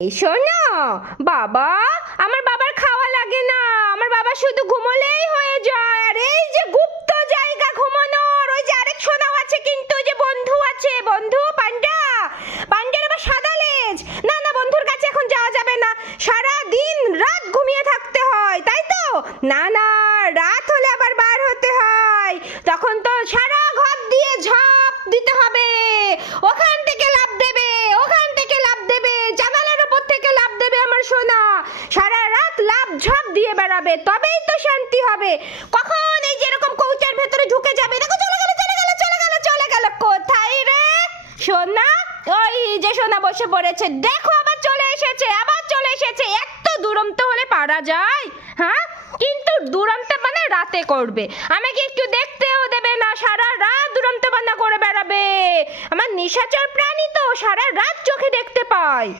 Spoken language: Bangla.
এসো না। বাবা, আমার বাবার খাওয়া লাগে না। আমার বাবা শুধু ঘুমোলেই হয়ে যায়। আর এই যে গুপ্ত জায়গা ঘুমানোর, ওই যে আরেক সোনাও আছে কিন্তু যে বন্ধু আছে। বন্ধু, পান্ডা। পান্ডার আবার সাদা লেজ। না না, বন্ধুর কাছে এখন যাওয়া যাবে না। সারা দিন রাত ঘুমিয়ে থাকতে হয়, তাই তো? না না, রাত হলে আবার বার হতে হয়। তখন তো সারা ঘর দিয়ে ঝাঁপ দিতে হবে। ওখান থেকে লাভ দেবে ওখান থেকে লাভ দেবে জানালার উপর থেকে লাভ দেবে আমার সোনা সারা রাত লাভ ঝাঁপ দিয়ে বেড়াবে, তবেই তো শান্তি হবে। কখন এই যেরকম কৌচার ভেতরে ঢুকে যাবে? দেখো, চলে গেল চলে গেল চলে গেল চলে গেল। কোথায় রে? সোনা ওই যে সোনা বসে পড়েছে। দেখো, আবার চলে এসেছে, আবার চলে এসেছে। এত দুরন্ত হলে পারা যায়? হ্যাঁ? কিন্তু দুরন্ত মানে রাতে করবে। আমাকে একটু দেখতেও দেবে না, সারা রাত দুরন্ত বান্না করে বেড়াবে। আমার নিশাচর প্রাণী তো সারা রাত চোখে দেখতে পায়।